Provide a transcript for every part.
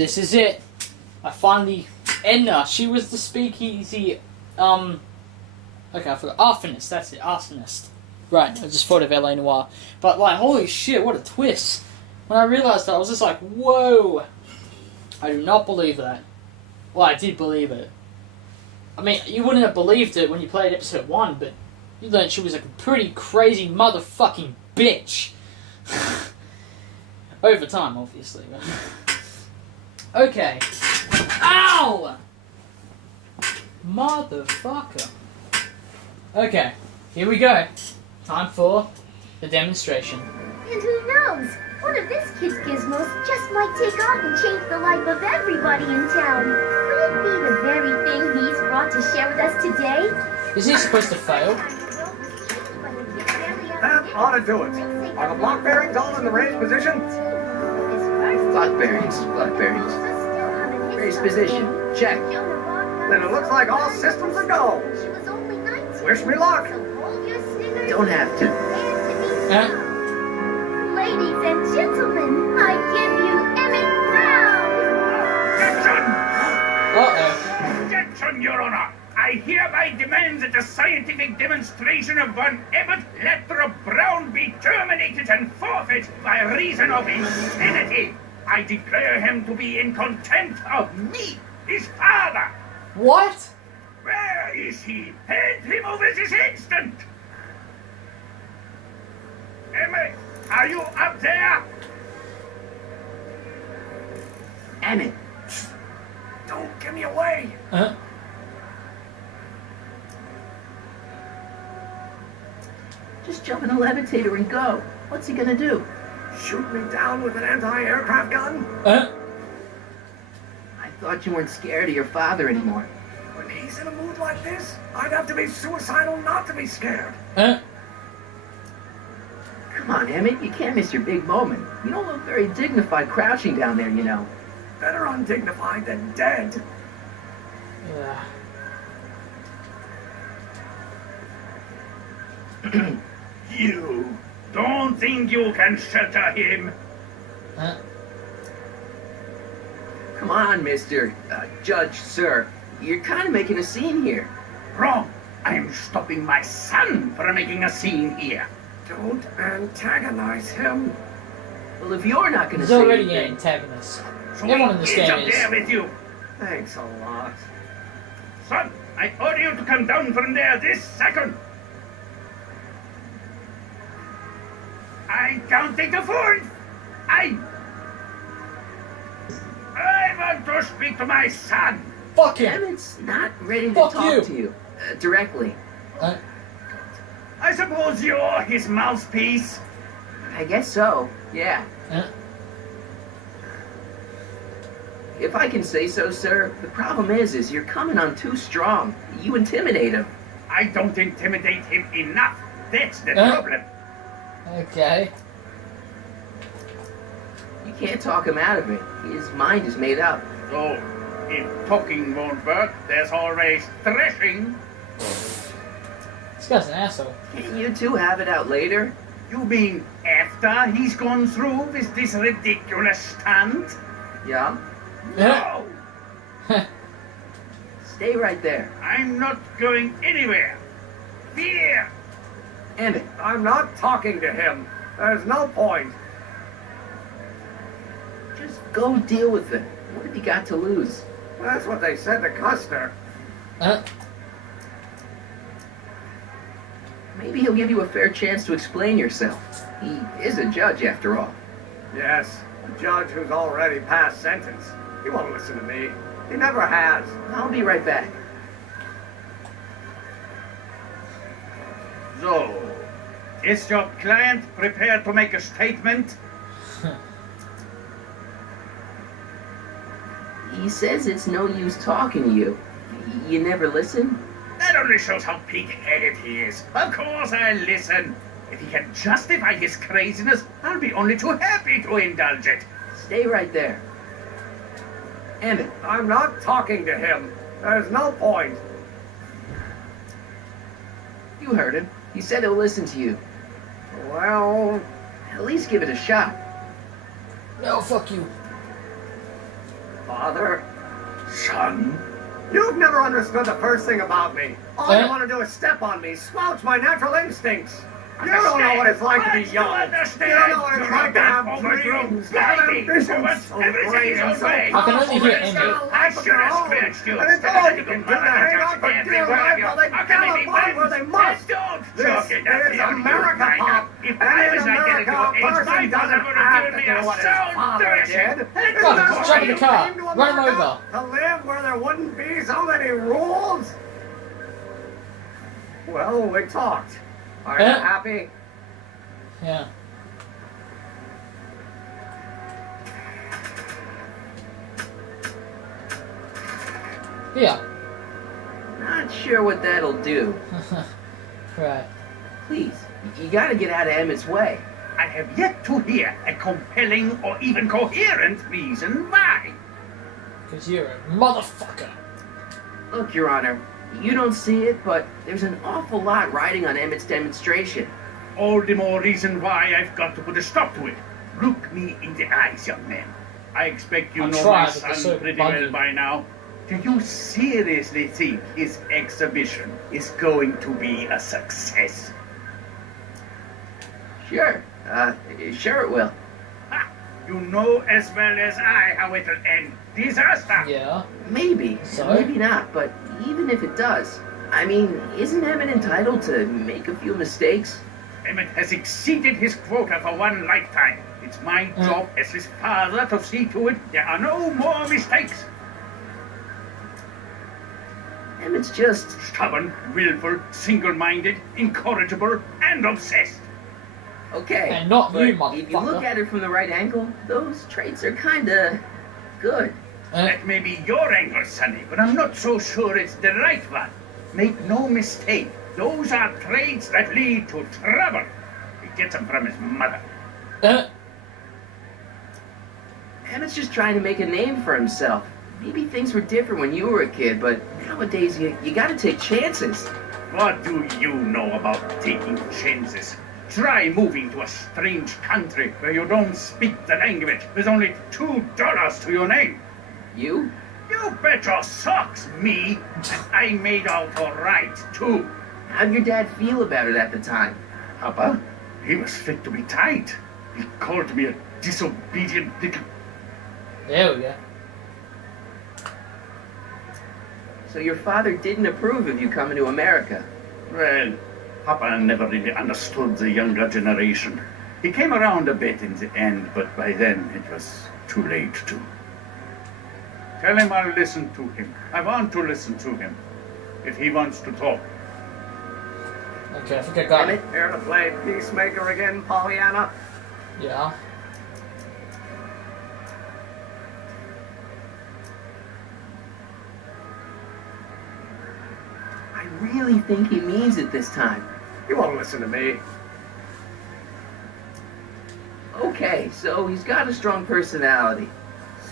this is it. I finally... Edna, she was the speakeasy, okay, I forgot. Arsonist, that's it, arsonist. Right, I just thought of L.A. Noire. But, like, holy shit, what a twist. When I realised that, I was just like, whoa. I do not believe that. Well, I did believe it. I mean, you wouldn't have believed it when you played episode 1, but you learned she was a pretty crazy motherfucking bitch. Over time, obviously. Okay. Ow! Motherfucker. Okay, here we go. Time for the demonstration. And who knows? One of this kid's gizmos just might take off and change the life of everybody in town. Could it be the very thing he's brought to share with us today? Is he supposed to fail? That ought to do it. Are the block bearings all in the raised position? Block bearings. Raised position. Check. Then it looks like all systems are go. Wish me luck. Don't have to. Ladies and gentlemen, I give you Emmett Brown! Objection! Uh-oh. Objection, Your Honor! I hereby demand that the scientific demonstration of one Emmett Lathrop Brown be terminated and forfeit by reason of insanity. I declare him to be in contempt of me, his father. What? Where is he? Hand him over this instant! Emmett, are you up there? Emmett. Don't give me away. Uh-huh. Just jump in a levitator and go. What's he gonna do? Shoot me down with an anti-aircraft gun? Uh-huh. I thought you weren't scared of your father anymore. When he's in a mood like this, I'd have to be suicidal not to be scared. Uh-huh. Come on, Emmett, you can't miss your big moment. You don't look very dignified crouching down there, you know. Better undignified than dead. Yeah. You don't think you can shelter him? Uh-huh. Come on, Mr. Judge, sir. You're kind of making a scene here. Wrong. I'm stopping my son from making a scene here. Don't antagonize him. Well, if you're not going to He's say already an anything... antagonist. So Everyone in this is game up is. there with you. Thanks a lot. Son, I order you to come down from there this second. I can't take the fourth. I want to speak to my son. Fuck him. Emmett's not ready to Fuck talk you. to you directly. I suppose you're his mouthpiece. I guess so, yeah. If I can say so, sir, the problem is you're coming on too strong. You intimidate him. I don't intimidate him enough. That's the problem. Okay. You can't talk him out of it. His mind is made up. So, if talking won't work, there's always threshing. This guy's an asshole. Can't you two have it out later? You mean after he's gone through with this ridiculous stunt? Yeah? No! Stay right there. I'm not going anywhere. Here! Emmett, I'm not talking to him. There's no point. just go deal with it. What have you got to lose? That's what they said to Custer. Maybe he'll give you a fair chance to explain yourself. He is a judge, after all. Yes, a judge who's already passed sentence. He won't listen to me. He never has. I'll be right back. So, is your client prepared to make a statement? He says it's no use talking to you. You never listen? That only shows how pig-headed he is. Of course I'll listen. If he can justify his craziness, I'll be only too happy to indulge it. Stay right there. Emmett, I'm not talking to him. There's no point. you heard him. He said he'll listen to you. Well, At least give it a shot. No, fuck you. Father, Son? you've never understood the first thing about me. All you Eh? want to do is step on me, squelch my natural instincts. You don't know what it's like to be young. You don't know what it's like to have dreams, to have ambitions so great and so I can only hear powerful. Emmett. I should have scratched you. And it's all you can do to hang on for dear life while they gallop on where they must. This is America, Pop. And in America, a person doesn't have to do what his father did. Come, just jump in the car. Run him over. To live where there wouldn't be so many rules? Well, we talked. Are you Eh? happy? Yeah. Yeah. Not sure what that'll do. Right. Please, you gotta get out of Emmett's way. I have yet to hear a compelling or even coherent reason why. Because you're a motherfucker. Look, Your Honor, you don't see it, but there's an awful lot riding on Emmett's demonstration. All the more reason why I've got to put a stop to it. Look me in the eyes, young man. I expect you I'll know try, my but they're son so pretty buggy. well by now. Do you seriously think his exhibition is going to be a success? Sure, sure it will. Ha! You know as well as I how it'll end. Disaster! Yeah. Maybe, So? maybe not, but even if it does, I mean, isn't Emmett entitled to make a few mistakes? Emmett has exceeded his quota for one lifetime. It's my job as his father to see to it there are no more mistakes. Emmett's just... Stubborn, willful, single-minded, incorrigible, and obsessed. Okay, And not but you, if you look motherfucker. at it from the right angle, those traits are kinda good. That may be your angle, Sonny, but I'm not so sure it's the right one. Make no mistake, those are traits that lead to trouble. He gets them from his mother. Emmett's just trying to make a name for himself. Maybe things were different when you were a kid, but nowadays you gotta take chances. What do you know about taking chances? Try moving to a strange country where you don't speak the language with only $2 to your name. You? You bet your socks, me. I made out all right, too. How'd your dad feel about it at the time? Papa, he was fit to be tied. He called me a disobedient little... There we go. So your father didn't approve of you coming to America? Well, Papa never really understood the younger generation. He came around a bit in the end, but by then it was too late to. Tell him I'll listen to him. I want to listen to him. If he wants to talk. Okay, I think I got it. Emmett? Here to play peacemaker again, Pollyanna? Yeah. I really think he means it this time. You won't listen to me. Okay, so he's got a strong personality.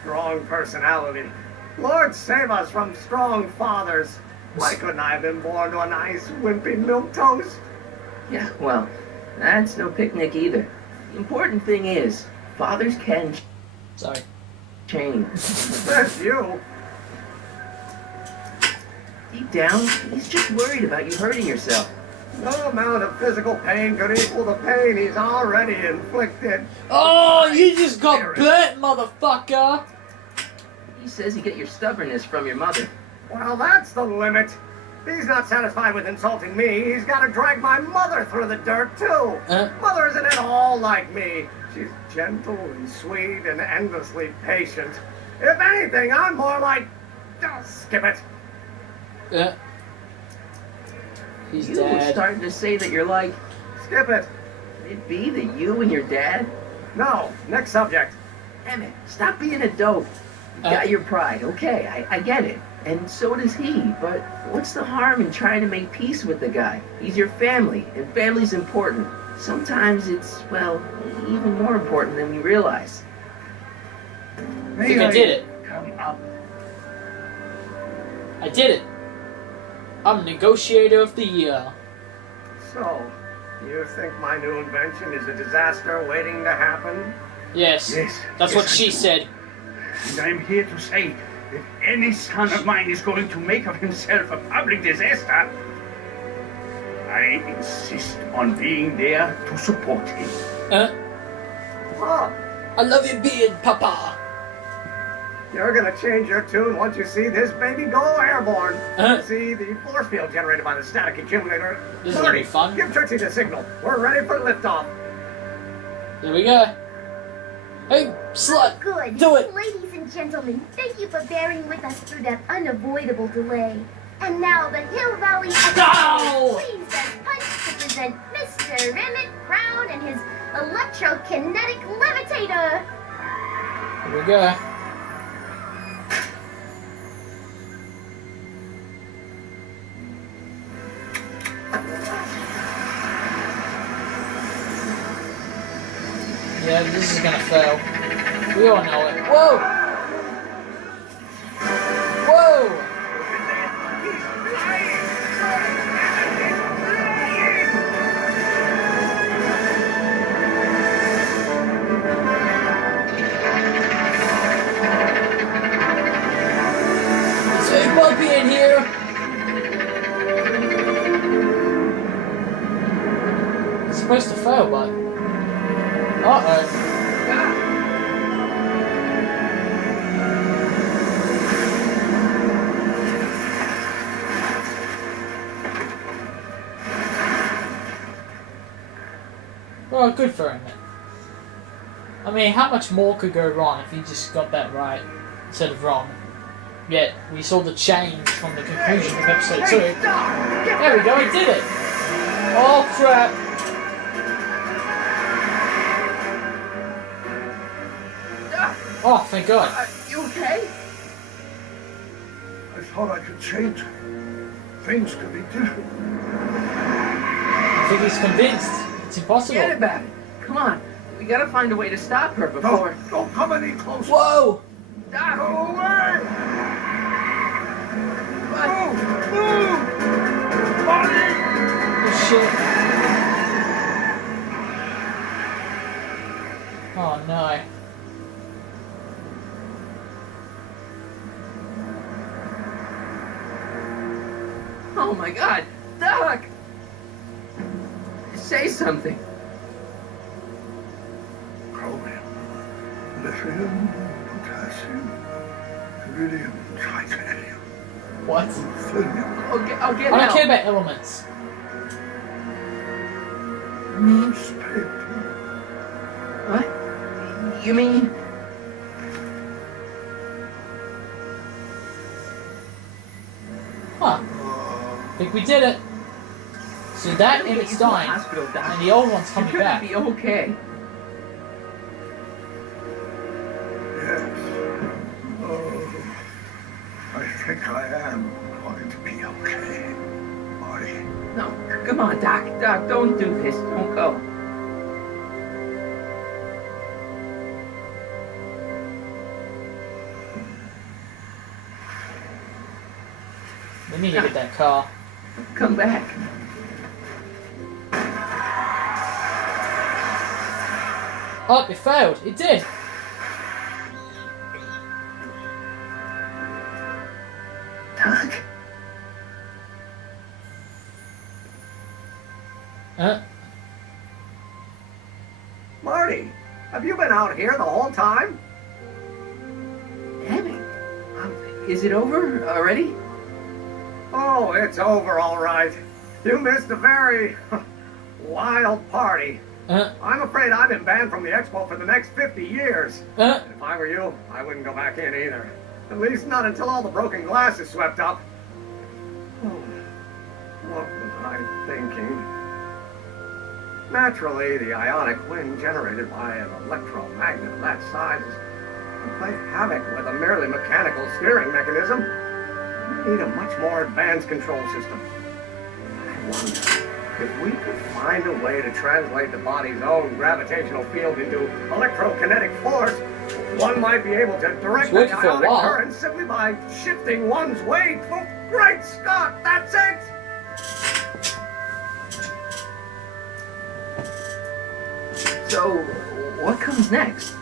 Strong personality. Lord save us from strong fathers. Why couldn't I have been born to a nice, wimpy milquetoast? Yeah, well, that's no picnic either. The important thing is, fathers can Sorry. change. That's you. Deep down, he's just worried about you hurting yourself. No amount of physical pain could equal the pain he's already inflicted. Oh, you just got burnt, motherfucker! He says you get your stubbornness from your mother. Well, that's the limit. He's not satisfied with insulting me. He's got to drag my mother through the dirt, too. Mother isn't at all like me. She's gentle and sweet and endlessly patient. If anything, I'm more like... Oh, skip it. He's You were dead. starting to say that you're like, Skip it. could it be that you and your dad? No, next subject. Emmett, stop being a dope. You got your pride, okay, I get it. And so does he, but what's the harm in trying to make peace with the guy? He's your family, and family's important. Sometimes it's, well, even more important than we realize. I think I did it. Come up. I did it. I'm Negotiator of the Year. So, you think my new invention is a disaster waiting to happen? Yes. Yes. That's yes, what I she do. said. And I'm here to say, if any son of mine is going to make of himself a public disaster, I insist on being there to support him. Oh, I love your beard, Papa. you're gonna change your tune once you see this baby go airborne. Uh-huh. See the force field generated by the static accumulator. This is gonna be fun. Give Trixie the signal. We're ready for liftoff. Here we go. Hey, slut. Good. Do it. Ladies and gentlemen, thank you for bearing with us through that unavoidable delay. And now the Hill Valley Expo is pleased as punch to present Mr. Emmett Brown and his electrokinetic levitator. Here we go. Yeah, this is gonna fail. We all know it. Whoa! Whoa! It's very bumpy in here. It's supposed to fail, but. Uh-oh. Well, good for him. I mean, how much more could go wrong if he just got that right instead of wrong? Yet, we saw the change from the conclusion of episode 2. There we go, he did it! Oh, crap! Oh, thank God. You okay? I thought I could change it. Things could be different. I think he's convinced. It's impossible. Forget about it. Come on. We gotta find a way to stop her before... Don't come any closer. Whoa! Doc! Go away! What? Move! Bonnie! Oh, shit. Oh, no. Oh my God! Doc! Say something. Chromium, lithium, potassium, iridium, titanium, What? ruthenium, I'll get I don't help. care about elements. newspaper. What? You mean... Huh. Think we did it. So that Emmett's dying, Hospital, Doc. and the old one's coming You're gonna back. be okay. Yes. Oh, I think I am going to be okay, Marty. No, come on, Doc. Doc, don't do this. Don't go. We need to get that car. Come back. Oh, it failed. It did. Doc? Marty, have you been out here the whole time? Emmett, is it over already? Oh, it's over all right. You missed a very wild party. I'm afraid I've been banned from the Expo for the next 50 years. If I were you, I wouldn't go back in either. At least not until all the broken glass is swept up. Oh, what was I thinking? Naturally, the ionic wind generated by an electromagnet of that size will play havoc with a merely mechanical steering mechanism. We need a much more advanced control system. I wonder if we could find a way to translate the body's own gravitational field into electrokinetic force, one might be able to direct the It's working for a ionic while. current simply by shifting one's weight. Oh, great Scott, that's it! So, what comes next?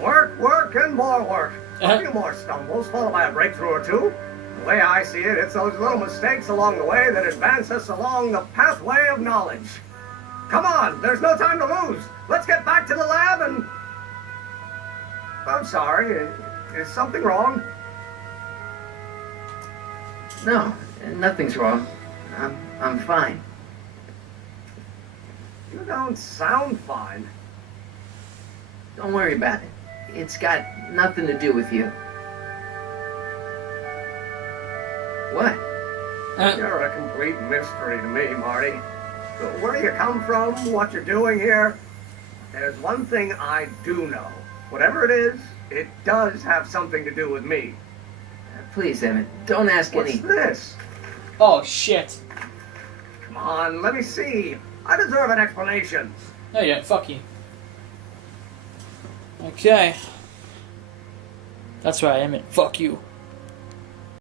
Work, work, and more work. A few more stumbles, followed by a breakthrough or two. The way I see it, it's those little mistakes along the way that advance us along the pathway of knowledge. Come on, there's no time to lose. Let's get back to the lab and... I'm sorry, is something wrong? No, nothing's wrong. I'm fine. You don't sound fine. Don't worry about it. It's got nothing to do with you. What? You're a complete mystery to me, Marty. So where you come from, what you're doing here, there's one thing I do know. Whatever it is, it does have something to do with me. Please, Emmett, don't ask What's any... this? Oh, shit. Come on, let me see. I deserve an explanation. No, you don't. Fuck you. Okay. That's right, Emmett. Fuck you.